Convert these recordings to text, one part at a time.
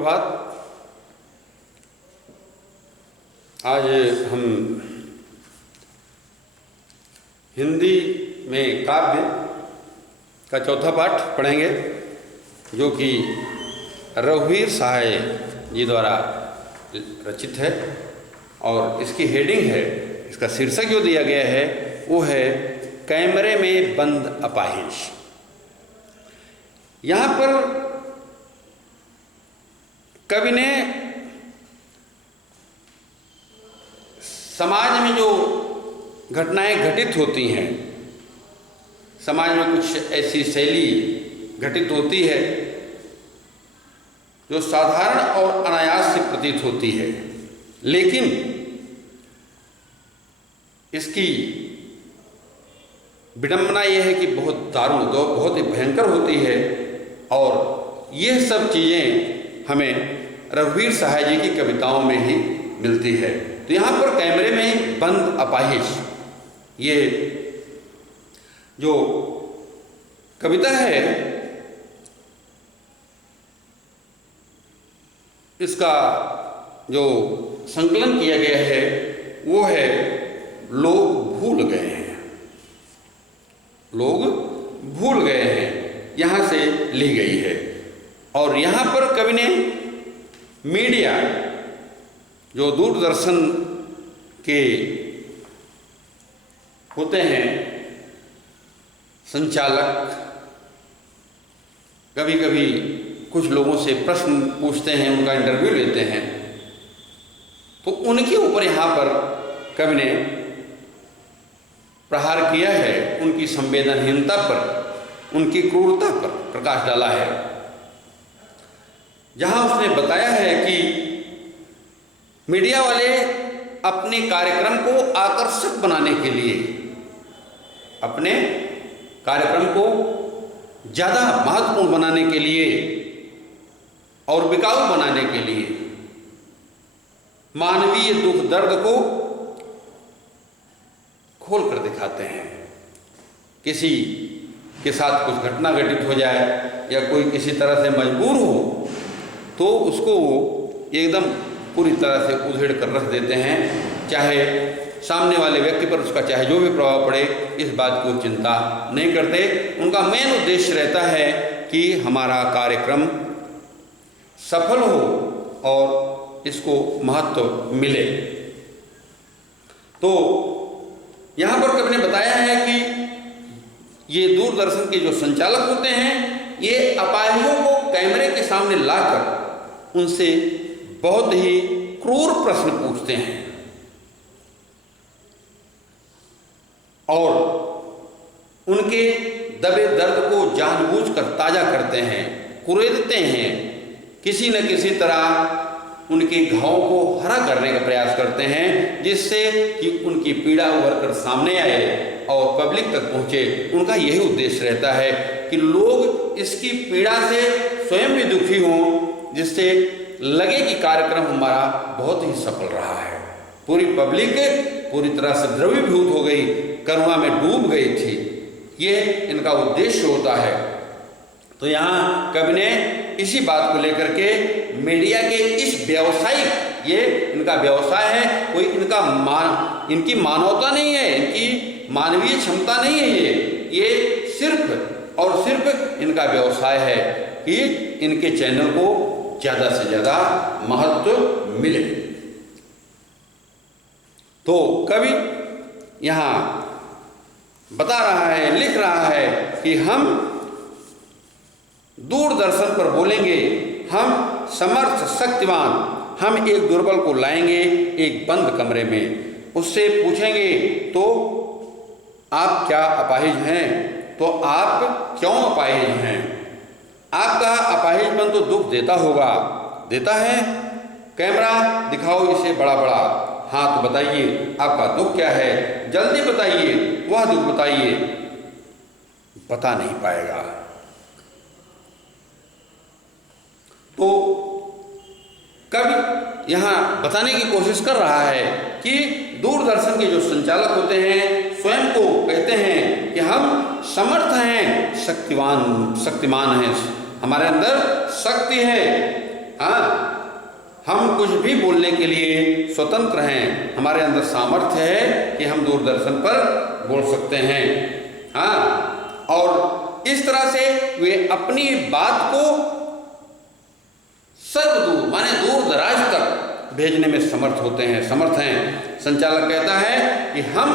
सुप्रभात। आज हम हिंदी में काव्य का चौथा पाठ पढ़ेंगे, जो कि रघुवीर सहाय जी द्वारा रचित है। और इसकी हेडिंग है, इसका शीर्षक जो दिया गया है वो है कैमरे में बंद अपाहिज। यहाँ पर कवि ने समाज में जो घटनाएं घटित होती हैं, समाज में कुछ ऐसी शैली घटित होती है जो साधारण और अनायास से प्रतीत होती है, लेकिन इसकी विडंबना यह है कि बहुत दारुण, बहुत ही भयंकर होती है। और यह सब चीज़ें हमें रघुवीर सहाय जी की कविताओं में ही मिलती है। तो यहाँ पर कैमरे में बंद अपाहिज, ये जो कविता है इसका जो संकलन किया गया है वो है लोग भूल गए हैं। लोग भूल गए हैं, यहाँ से ली गई है। और यहाँ पर कवि ने मीडिया, जो दूरदर्शन के होते हैं संचालक, कभी कभी कुछ लोगों से प्रश्न पूछते हैं, उनका इंटरव्यू लेते हैं, तो उनके ऊपर यहाँ पर कवि ने प्रहार किया है, उनकी संवेदनहीनता पर, उनकी क्रूरता पर प्रकाश डाला है। जहाँ उसने बताया है कि मीडिया वाले अपने कार्यक्रम को आकर्षक बनाने के लिए, अपने कार्यक्रम को ज़्यादा महत्वपूर्ण बनाने के लिए और बिकाऊ बनाने के लिए मानवीय दुख दर्द को खोल कर दिखाते हैं। किसी के साथ कुछ घटना घटित हो जाए या कोई किसी तरह से मजबूर हो तो उसको एकदम पूरी तरह से उधेड़ कर रख देते हैं, चाहे सामने वाले व्यक्ति पर उसका चाहे जो भी प्रभाव पड़े, इस बात की वो चिंता नहीं करते। उनका मेन उद्देश्य रहता है कि हमारा कार्यक्रम सफल हो और इसको महत्व मिले। तो यहाँ पर कवि ने बताया है कि ये दूरदर्शन के जो संचालक होते हैं, ये अपाहिजों को कैमरे के सामने लाकर उनसे बहुत ही क्रूर प्रश्न पूछते हैं और उनके दबे दर्द को जानबूझकर ताजा करते हैं, कुरेदते हैं, किसी न किसी तरह उनके घावों को हरा करने का प्रयास करते हैं, जिससे कि उनकी पीड़ा उभर कर सामने आए और पब्लिक तक पहुँचे। उनका यही उद्देश्य रहता है कि लोग इसकी पीड़ा से स्वयं भी दुखी हों, जिससे लगे कि कार्यक्रम हमारा बहुत ही सफल रहा है। पूरी पब्लिक पूरी तरह से द्रवीभूत हो गई, करुणा में डूब गई थी। ये इनका उद्देश्य होता है। तो यहाँ कवि ने इसी बात को लेकर के मीडिया के इस व्यवसायिक, ये इनका व्यवसाय है, कोई इनकी मानवता नहीं है, इनकी मानवीय क्षमता नहीं है, ये सिर्फ और सिर्फ इनका व्यवसाय है कि इनके चैनल को ज़्यादा से ज़्यादा महत्व मिले। तो कवि यहाँ बता रहा है, लिख रहा है कि हम दूरदर्शन पर बोलेंगे, हम समर्थ शक्तिवान, हम एक दुर्बल को लाएंगे एक बंद कमरे में, उससे पूछेंगे तो आप क्या अपाहिज हैं, तो आप क्यों अपाहिज हैं, आपका अपाहिजपन तो दुख देता होगा, देता है, कैमरा दिखाओ इसे बड़ा बड़ा, हाँ तो बताइए आपका दुख क्या है, जल्दी बताइए, वह दुख बताइए। बता नहीं पाएगा। तो कवि यहाँ बताने की कोशिश कर रहा है कि दूरदर्शन के जो संचालक होते हैं स्वयं को कहते हैं कि हम समर्थ हैं, शक्तिमान हैं, हमारे अंदर शक्ति है, हाँ हम कुछ भी बोलने के लिए स्वतंत्र हैं, हमारे अंदर सामर्थ्य है कि हम दूरदर्शन पर बोल सकते हैं। हाँ, और इस तरह से वे अपनी बात को सर्वदूर माने दूर दराज तक भेजने में समर्थ हैं। संचालक कहता है कि हम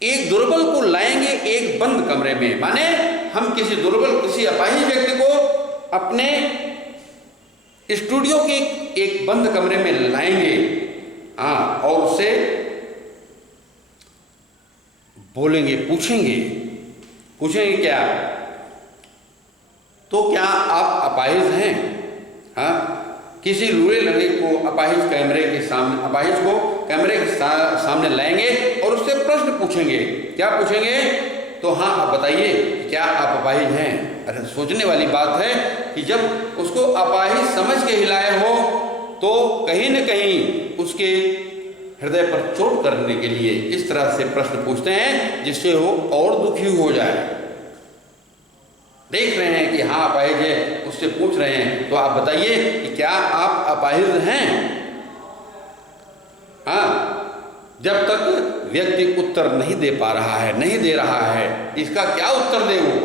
एक दुर्बल को लाएंगे एक बंद कमरे में, माने हम किसी अपाहिज व्यक्ति को अपने स्टूडियो के एक बंद कमरे में लाएंगे। हाँ, और उससे बोलेंगे, पूछेंगे क्या, तो क्या आप अपाहिज हैं? हाँ, किसी लूले लड़के को अपाहिज को कैमरे के सामने लाएंगे और उससे प्रश्न पूछेंगे। क्या पूछेंगे? तो हाँ, आप बताइए क्या आप अपाहिज हैं? अरे सोचने वाली बात है कि जब उसको अपाहिज समझ के हिलाए हो तो कहीं न कहीं उसके हृदय पर चोट करने के लिए इस तरह से प्रश्न पूछते हैं जिससे वो और दुखी हो जाए। देख रहे हैं कि हाँ अपाहिज है, उससे पूछ रहे हैं, तो आप बताइए कि क्या आप अपाहिज हैं? हाँ, जब तक व्यक्ति उत्तर नहीं दे रहा है, इसका क्या उत्तर दे वो,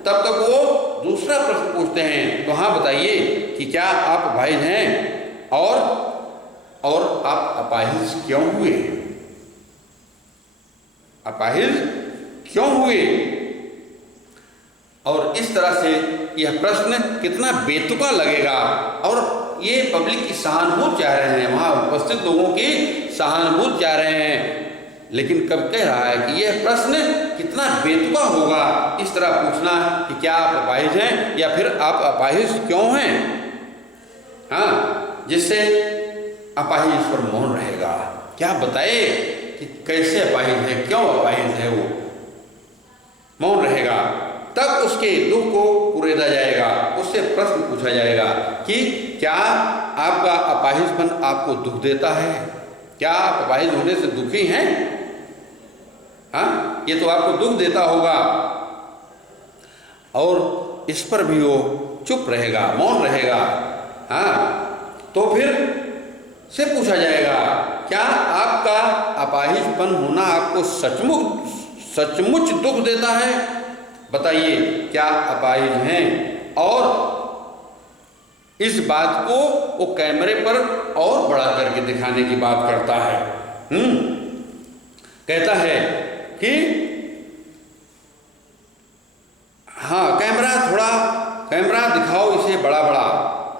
तब तक वो दूसरा प्रश्न पूछते हैं। तो हाँ बताइए कि क्या आप अपाहिज हैं और आप अपाहिज क्यों हुए? और इस तरह से यह प्रश्न कितना बेतुका लगेगा, और ये पब्लिक की सहानुभूति चाह रहे हैं, वहाँ उपस्थित लोगों की सहानुभूति चाह रहे हैं, लेकिन कब कह रहा है कि यह प्रश्न कितना बेतुका होगा इस तरह पूछना कि क्या आप अपाहिज हैं या फिर आप अपाहिज क्यों हैं। हाँ, जिससे अपाहिज पर मौन रहेगा, क्या बताए कि कैसे अपाहिज है, क्यों अपाहिज है, वो मौन रहेगा। तब उसके दुख को कुरेदा जाएगा, उससे प्रश्न पूछा जाएगा कि क्या आपका अपाहिजपन आपको दुख देता है? क्या आप अपाहिज होने से दुखी हैं? हाँ, ये तो आपको दुख देता होगा। और इस पर भी वो चुप रहेगा, मौन रहेगा। हाँ, तो फिर से पूछा जाएगा क्या आपका अपाहिजपन होना आपको सचमुच दुख देता है? बताइए क्या अपाहिज हैं? और इस बात को वो कैमरे पर और बड़ा करके दिखाने की बात करता है। कहता है कि हाँ, कैमरा दिखाओ इसे बड़ा बड़ा।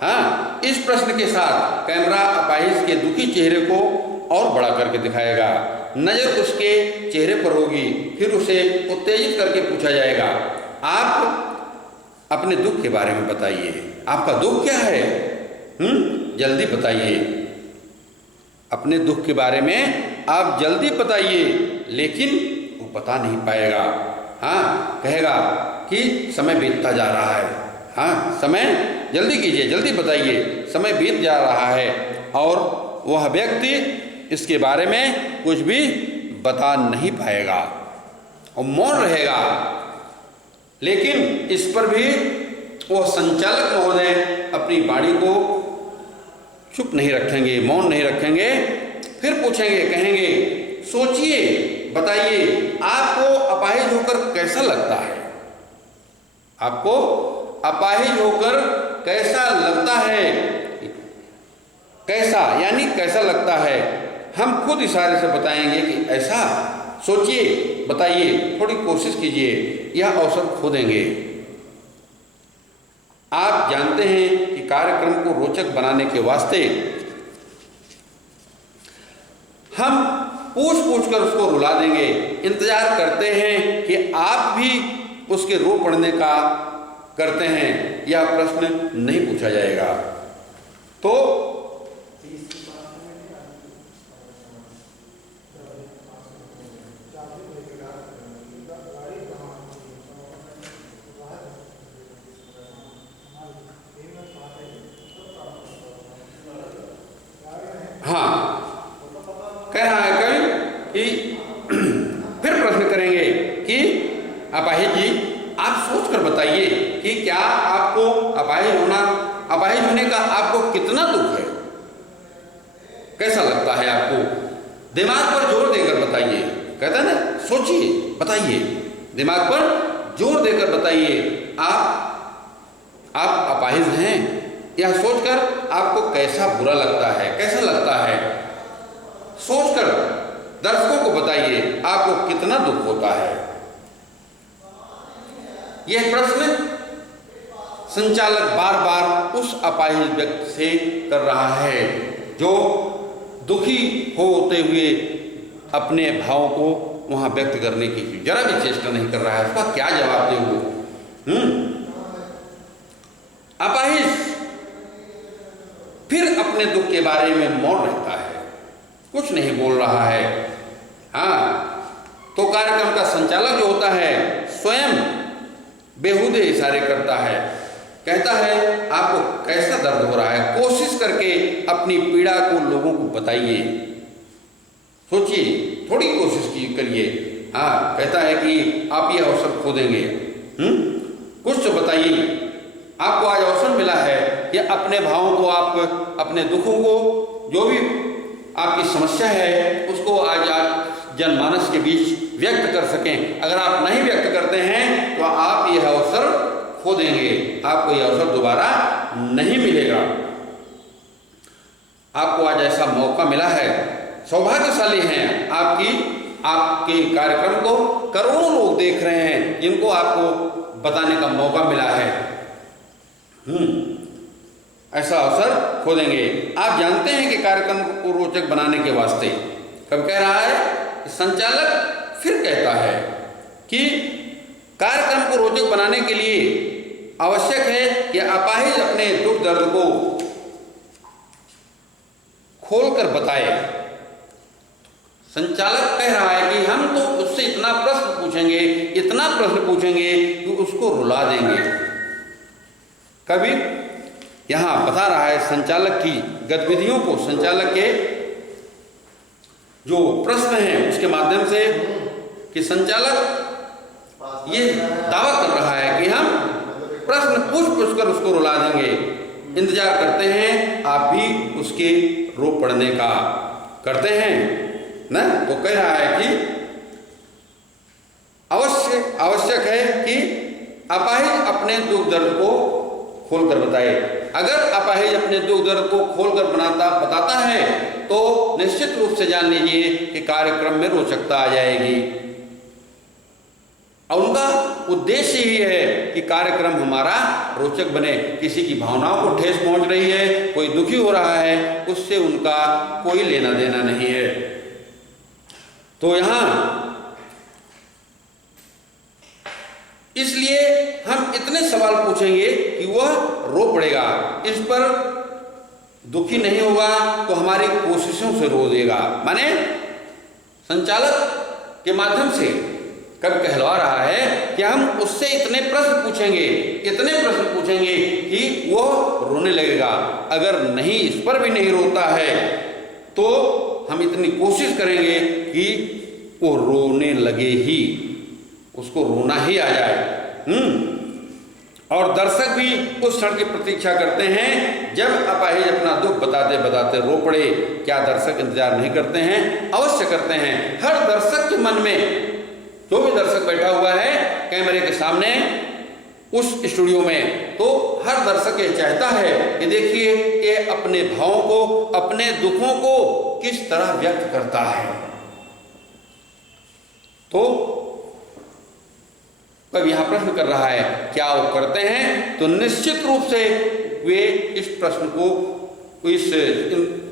हाँ, इस प्रश्न के साथ कैमरा अपाहिज के दुखी चेहरे को और बड़ा करके दिखाएगा। नजर उसके चेहरे पर होगी, फिर उसे उत्तेजित करके पूछा जाएगा आप अपने दुख के बारे में बताइए, आपका दुख क्या है? जल्दी बताइए, अपने दुख के बारे में आप जल्दी बताइए। लेकिन वो बता नहीं पाएगा। हाँ, कहेगा कि समय बीतता जा रहा है। हाँ, समय जल्दी कीजिए, जल्दी बताइए, समय बीत जा रहा है। और वह व्यक्ति इसके बारे में कुछ भी बता नहीं पाएगा और मौन रहेगा। लेकिन इस पर भी वह संचालक महोदय अपनी वाणी को चुप नहीं रखेंगे, मौन नहीं रखेंगे। फिर पूछेंगे, कहेंगे सोचिए, बताइए आपको अपाहिज होकर कैसा लगता है? आपको अपाहिज होकर कैसा लगता है? कैसा यानी कैसा लगता है? हम खुद इशारे से बताएंगे कि ऐसा। सोचिए, बताइए, थोड़ी कोशिश कीजिए, यह अवसर खो देंगे। आप जानते हैं कि कार्यक्रम को रोचक बनाने के वास्ते हम पूछ कर उसको रुला देंगे। इंतजार करते हैं कि आप भी उसके रो पड़ने का करते हैं, यह प्रश्न नहीं पूछा जाएगा। तो हाँ, कह रहा है कवि कि फिर प्रश्न करेंगे कि अपाहिज जी आप सोच कर बताइए कि क्या आपको अपाहिज होना अपाहिज होने का आपको कितना दुख है, कैसा लगता है आपको? दिमाग पर जोर देकर बताइए। कहता है ना, सोचिए, बताइए, दिमाग पर जोर देकर बताइए आप अपाहिज हैं। यह सोचकर आपको कैसा बुरा लगता है, कैसा लगता है, सोचकर दर्शकों को बताइए आपको कितना दुख होता है। यह प्रश्न संचालक बार बार उस अपाहिज व्यक्ति से कर रहा है जो दुखी होते हुए अपने भाव को वहां व्यक्त करने की जरा भी चेष्टा नहीं कर रहा है। उसका क्या जवाब दे वो? अपाहिज फिर अपने दुख के बारे में मौन रहता है, कुछ नहीं बोल रहा है। हाँ, तो कार्यक्रम का संचालक जो होता है स्वयं बेहुदे इशारे करता है, कहता है आपको कैसा दर्द हो रहा है, कोशिश करके अपनी पीड़ा को लोगों को बताइए, सोचिए, थोड़ी कोशिश करिए। हाँ, कहता है कि आप ये अवसर खो देंगे, कुछ तो बताइए। आपको आज अवसर मिला है कि अपने भावों को, आप अपने दुखों को, जो भी आपकी समस्या है उसको आज आप जनमानस के बीच व्यक्त कर सकें। अगर आप नहीं व्यक्त करते हैं तो आप यह अवसर खो देंगे, आपको यह अवसर दोबारा नहीं मिलेगा। आपको आज ऐसा मौका मिला है, सौभाग्यशाली हैं आपके कार्यक्रम को करोड़ों लोग देख रहे हैं, जिनको आपको बताने का मौका मिला है। ऐसा अवसर खो देंगे। आप जानते हैं कि कार्यक्रम को रोचक बनाने के वास्ते, कब कह रहा है संचालक, फिर कहता है कि कार्यक्रम को रोचक बनाने के लिए आवश्यक है कि अपाहिज अपने दुख दर्द को खोलकर बताए। संचालक कह रहा है कि हम तो उससे इतना प्रश्न पूछेंगे कि उसको रुला देंगे। कभी यहां बता रहा है संचालक की गतिविधियों को, संचालक के जो प्रश्न हैं उसके माध्यम से, कि संचालक ये दावा कर रहा है कि हम प्रश्न पूछ कर उसको रुला देंगे। इंतजार करते हैं आप भी उसके रो पड़ने का, करते हैं ना? तो कह रहा है कि आवश्यक है कि अपाहिज अपने दुख दर्द को खोलकर बताए। अगर अपाहिज अपने दुख दर्द को खोलकर बताता है तो निश्चित रूप से जान लीजिए कि कार्यक्रम में रोचकता आ जाएगी। और उनका उद्देश्य ही है कि कार्यक्रम हमारा रोचक बने। किसी की भावनाओं को ठेस पहुंच रही है, कोई दुखी हो रहा है, उससे उनका कोई लेना देना नहीं है। तो यहां इसलिए हम इतने सवाल पूछेंगे कि वह रो पड़ेगा। इस पर दुखी नहीं होगा तो हमारी कोशिशों से रो देगा। माने संचालक के माध्यम से कब कहलवा रहा है कि हम उससे इतने प्रश्न पूछेंगे कि वो रोने लगेगा। अगर नहीं, इस पर भी नहीं रोता है तो हम इतनी कोशिश करेंगे कि वो रोने लगे ही, उसको रोना ही आ जाए। और दर्शक भी उस क्षण की प्रतीक्षा करते हैं जब अपाहिज अपना दुख बताते बताते रो पड़े। क्या दर्शक इंतजार नहीं करते हैं? अवश्य करते हैं। हर दर्शक के मन में, जो भी दर्शक बैठा हुआ है कैमरे के सामने उस स्टूडियो में, तो हर दर्शक ये चाहता है कि देखिए ये अपने भावों को, अपने दुखों को किस तरह व्यक्त करता है। तो कब यहां प्रश्न कर रहा है, क्या वो करते हैं? तो निश्चित रूप से वे इस प्रश्न को, इस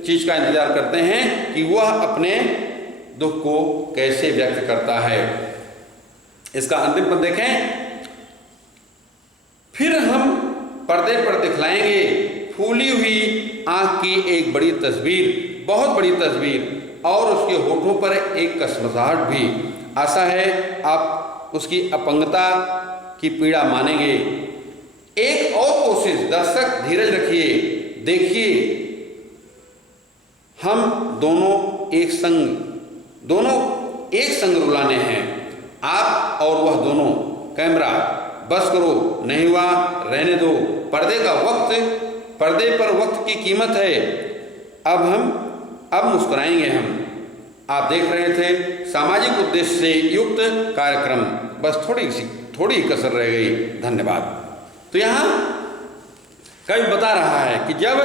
चीज का इंतजार करते हैं कि वह अपने दुख को कैसे व्यक्त करता है। इसका अंतिम पद देखें। फिर हम पर्दे पर दिखलाएंगे फूली हुई आंख की एक बड़ी तस्वीर, बहुत बड़ी तस्वीर, और उसके होठों पर एक कसमसाहट भी। आशा है आप उसकी अपंगता की पीड़ा मानेंगे। एक और कोशिश, दर्शक धीरज रखिए, देखिए हम दोनों एक संग रुलाने हैं, आप और वह दोनों। कैमरा बस करो, नहीं हुआ रहने दो। पर्दे का वक्त पर्दे पर वक्त की कीमत है। अब मुस्कुराएंगे हम। आप देख रहे थे सामाजिक उद्देश्य से युक्त कार्यक्रम। बस थोड़ी कसर रह गई। धन्यवाद। तो यहाँ कवि बता रहा है कि जब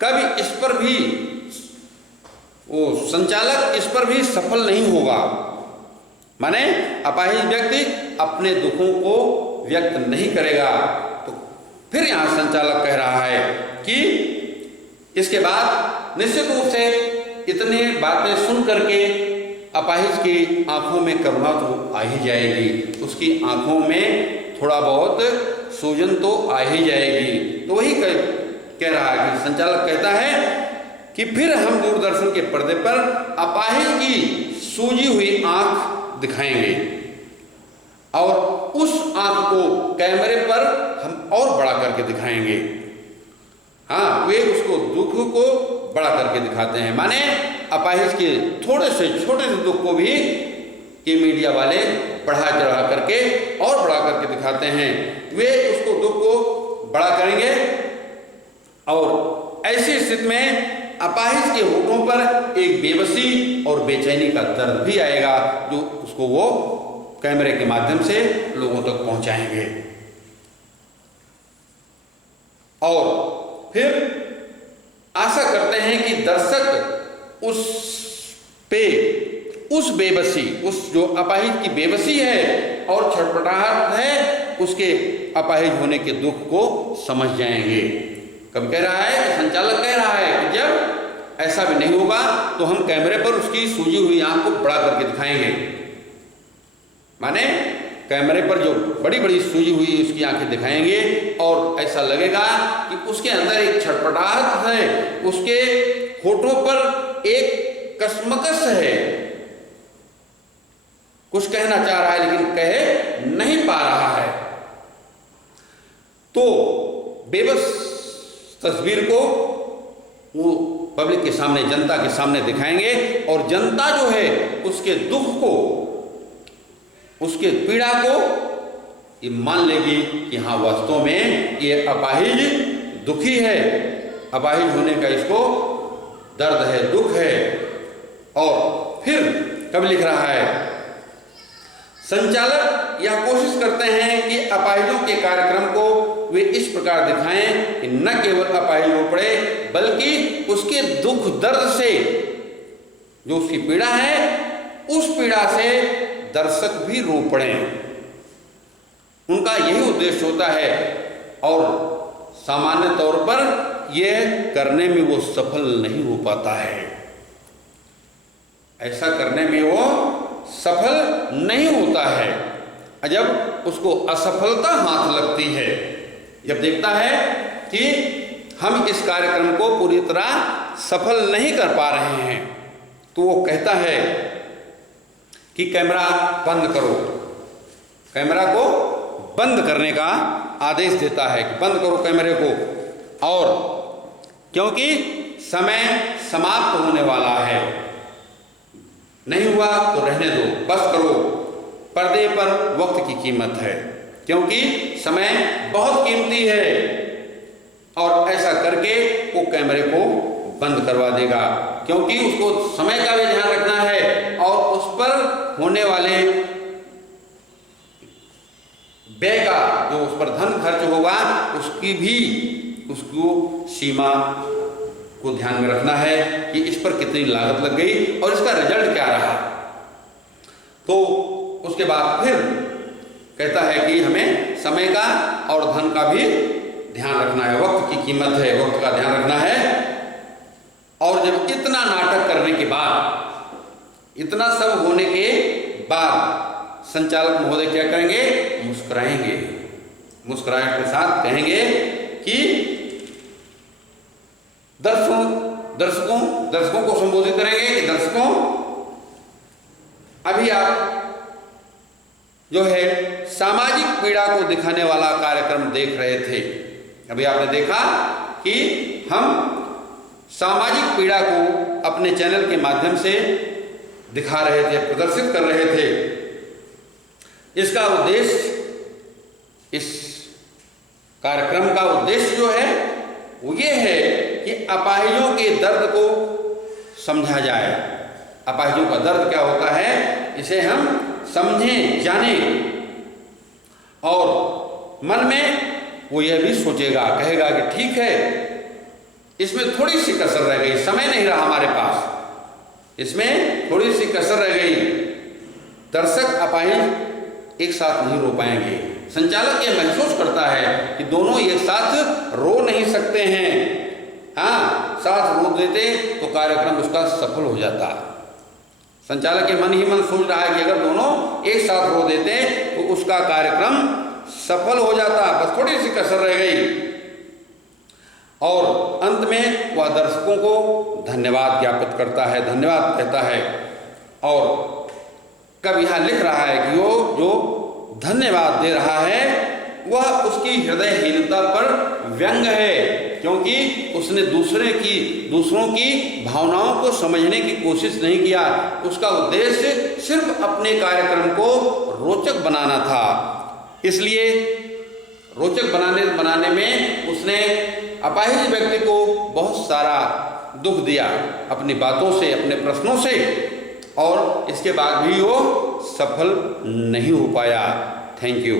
कवि इस पर भी, वो संचालक इस पर भी सफल नहीं होगा, माने अपाहिज व्यक्ति अपने दुखों को व्यक्त नहीं करेगा, तो फिर यहाँ संचालक कह रहा है कि इसके बाद निश्चित रूप से इतने बातें सुन करके अपाहिज की आंखों में करुणा तो आ ही जाएगी, उसकी आंखों में थोड़ा बहुत सूजन तो आ ही जाएगी। तो वही कह रहा है कि संचालक कहता है कि फिर हम दूरदर्शन के पर्दे पर अपाहिज की सूजी हुई आंख दिखाएंगे और उस आंख को कैमरे पर हम और बड़ा करके दिखाएंगे। हाँ, वे उसको दुख को बड़ा करके दिखाते हैं, माने अपाहिज के थोड़े से छोटे से दुख को भी ये मीडिया वाले बढ़ा चढ़ा करके और बड़ा करके दिखाते हैं। वे उसको दुख को बड़ा करेंगे और ऐसी स्थिति में अपाहिज के होठों पर एक बेबसी और बेचैनी का दर्द भी आएगा, जो उसको वो कैमरे के माध्यम से लोगों तक पहुंचाएंगे। और फिर आशा करते हैं कि दर्शक उस बेबसी, उस जो अपाहिज की बेबसी है और छटपटाहट है, उसके अपाहिज होने के दुख को समझ जाएंगे। कब कह रहा है, संचालक कह रहा है कि जब ऐसा भी नहीं होगा तो हम कैमरे पर उसकी सूजी हुई आंख को बड़ा करके दिखाएंगे, माने कैमरे पर जो बड़ी बड़ी सूजी हुई उसकी आंखें दिखाएंगे और ऐसा लगेगा कि उसके अंदर एक छटपटाहट है, उसके होठों पर एक कसमकस है, कुछ कहना चाह रहा है लेकिन कह नहीं पा रहा है। तो बेबस तस्वीर को वो पब्लिक के सामने, जनता के सामने दिखाएंगे और जनता जो है उसके दुख को, उसके पीड़ा को ये मान लेगी कि हाँ, वास्तव में ये अपाहिज दुखी है, अपाहिज होने का इसको दर्द है, दुख है। और फिर कब लिख रहा है, संचालक यह कोशिश करते हैं कि अपाहिजों के कार्यक्रम को वे इस प्रकार दिखाएं कि न केवल अपाहिज रो पड़े, बल्कि उसके दुख दर्द से, जो उसकी पीड़ा है, उस पीड़ा से दर्शक भी रो पड़े। उनका यही उद्देश्य होता है और सामान्य तौर पर यह करने में वो सफल नहीं हो पाता है। ऐसा करने में वो सफल नहीं होता है। जब उसको असफलता हाथ लगती है, जब देखता है कि हम इस कार्यक्रम को पूरी तरह सफल नहीं कर पा रहे हैं, तो वो कहता है कि कैमरा बंद करो। कैमरा को बंद करने का आदेश देता है कि बंद करो कैमरे को, और क्योंकि समय समाप्त होने वाला है, नहीं हुआ तो रहने दो, बस करो। पर्दे पर वक्त की कीमत है, क्योंकि समय बहुत कीमती है, और ऐसा करके वो कैमरे को बंद करवा देगा, क्योंकि उसको समय का भी ध्यान रखना है और उस पर होने वाले व्यय का, जो उस पर धन खर्च होगा, उसकी भी उसको सीमा को ध्यान में रखना है कि इस पर कितनी लागत लग गई और इसका रिजल्ट क्या रहा। तो उसके बाद फिर कहता है कि हमें समय का और धन का भी ध्यान रखना है, वक्त की कीमत है, वक्त का ध्यान रखना है। और जब इतना नाटक करने के बाद, इतना सब होने के बाद संचालक महोदय क्या करेंगे, मुस्कुराएंगे, मुस्कुराहट के साथ कहेंगे कि दर्शकों को संबोधित करेंगे कि दर्शकों, अभी आप जो है सामाजिक पीड़ा को दिखाने वाला कार्यक्रम देख रहे थे। अभी आपने देखा कि हम सामाजिक पीड़ा को अपने चैनल के माध्यम से दिखा रहे थे, प्रदर्शित कर रहे थे। इसका उद्देश्य, इस कार्यक्रम का उद्देश्य जो है वो ये है कि अपाहिजों के दर्द को समझा जाए। अपाहिजों का दर्द क्या होता है, इसे हम समझें, जानें। और मन में वो यह भी सोचेगा, कहेगा कि ठीक है, इसमें थोड़ी सी कसर रह गई, समय नहीं रहा हमारे पास, इसमें थोड़ी सी कसर रह गई। दर्शक अपाहिज एक साथ नहीं रो पाएंगे। संचालक ये महसूस करता है कि दोनों एक साथ रो नहीं सकते हैं। हाँ, साथ रो देते तो कार्यक्रम उसका सफल हो जाता। संचालक के मन ही मन सोच रहा है कि अगर दोनों एक साथ रो देते तो उसका कार्यक्रम सफल हो जाता, बस थोड़ी सी कसर रह गई। और अंत में वह दर्शकों को धन्यवाद ज्ञापित करता है, धन्यवाद कहता है। और कब यहाँ लिख रहा है कि वो जो धन्यवाद दे रहा है वह उसकी हृदयहीनता पर व्यंग है, क्योंकि उसने दूसरों की भावनाओं को समझने की कोशिश नहीं किया। उसका उद्देश्य सिर्फ अपने कार्यक्रम को रोचक बनाना था। इसलिए रोचक बनाने में उसने अपाहिज व्यक्ति को बहुत सारा दुख दिया अपनी बातों से, अपने प्रश्नों से, और इसके बाद भी वो सफल नहीं हो पाया। Thank you.